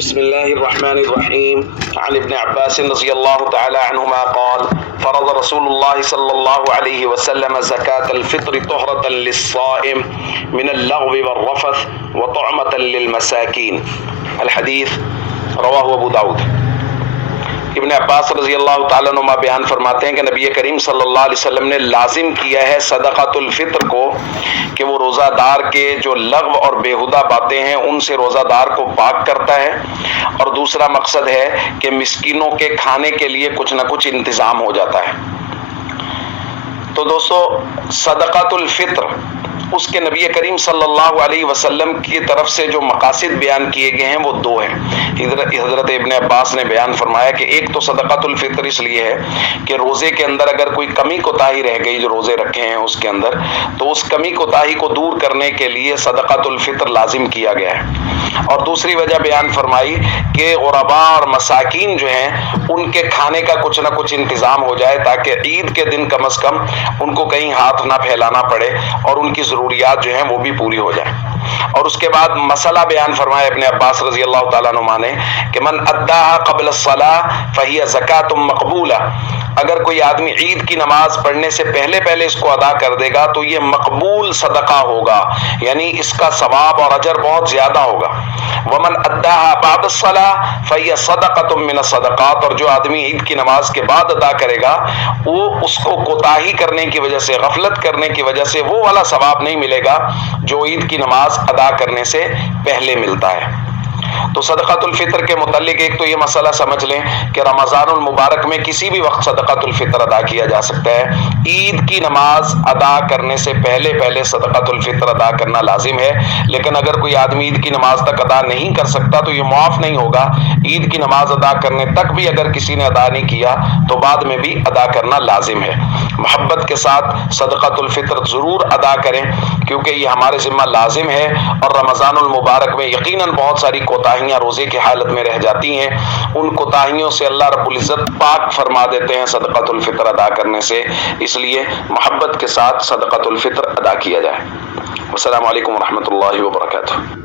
بسم الله الرحمن الرحيم. عن ابن عباس رضي الله تعالى عنهما قال: فرض رسول الله صلى الله عليه وسلم زكاة الفطر طهرة للصائم من اللغو والرفث وطعمة للمساكين. الحديث رواه ابو داود. ابن عباس رضی اللہ تعالیٰ عنہ بیان فرماتے ہیں کہ نبی کریم صلی اللہ علیہ وسلم نے لازم کیا ہے صدقۃ الفطر کو کہ وہ روزہ دار کے جو لغو اور بیہودہ باتیں ہیں ان سے روزہ دار کو پاک کرتا ہے، اور دوسرا مقصد ہے کہ مسکینوں کے کھانے کے لیے کچھ نہ کچھ انتظام ہو جاتا ہے۔ تو دوستو، صدقۃ الفطر اس کے نبی کریم صلی اللہ علیہ وسلم کی طرف سے جو مقاصد بیان کیے گئے ہیں وہ دو ہیں۔ حضرت ابن عباس نے بیان فرمایا کہ ایک تو صدقۃ الفطر اس لیے ہے کہ روزے کے اندر اگر کوئی کمی کوتاہی رہ گئی جو روزے رکھے ہیں اس کے اندر، تو اس کمی کوتاہی کو دور کرنے کے لیے صدقۃ الفطر لازم کیا گیا ہے۔ اور دوسری وجہ بیان فرمائی کہ غرباء اور مساکین جو ہیں ان کے کھانے کا کچھ نہ کچھ انتظام ہو جائے تاکہ عید کے دن کم از کم ان کو کہیں ہاتھ نہ پھیلانا پڑے اور ان کی ضروریات جو ہیں وہ بھی پوری ہو جائیں۔ اور اس کے بعد مسئلہ بیان فرمایا ابن عباس رضی اللہ تعالیٰ عنہ نے کہ من اداها قبل الصلاۃ فہی زکاۃ مقبولہ، اگر کوئی آدمی عید کی نماز پڑھنے سے پہلے اس کو ادا کر دے گا تو یہ مقبول صدقہ ہوگا، یعنی اس کا ثواب اور اجر بہت زیادہ ہوگا۔ ومن اداها بعد الصلاۃ فہی صدقۃ من الصدقات، اور جو آدمی عید کی نماز کے بعد ادا کرے گا وہ اس کو کوتاہی کرنے کی وجہ سے، غفلت کرنے کی وجہ سے وہ والا ثواب نہیں ملے گا جو عید کی نماز ادا کرنے سے پہلے ملتا ہے۔ تو صدقۃ الفطر کے متعلق ایک تو یہ مسئلہ سمجھ لیں کہ رمضان المبارک میں کسی بھی وقت صدقۃ الفطر ادا کیا جا سکتا ہے۔ عید کی نماز ادا کرنے سے پہلے صدقۃ الفطر ادا کرنا لازم ہے، لیکن اگر کوئی آدمی عید کی نماز تک ادا نہیں کر سکتا تو یہ معاف نہیں ہوگا۔ عید کی نماز ادا کرنے تک بھی اگر کسی نے ادا نہیں کیا تو بعد میں بھی ادا کرنا لازم ہے۔ محبت کے ساتھ صدقۃ الفطر ضرور ادا کریں کیونکہ یہ ہمارے ذمہ لازم ہے، اور رمضان المبارک میں یقیناً بہت ساری کوتاہیاں روزے کی حالت میں رہ جاتی ہیں، ان کوتاہیوں سے اللہ رب العزت پاک فرما دیتے ہیں صدقۃ الفطر ادا کرنے سے، اس لیے محبت کے ساتھ صدقۃ الفطر ادا کیا جائے۔ السلام علیکم ورحمۃ اللہ وبرکاتہ۔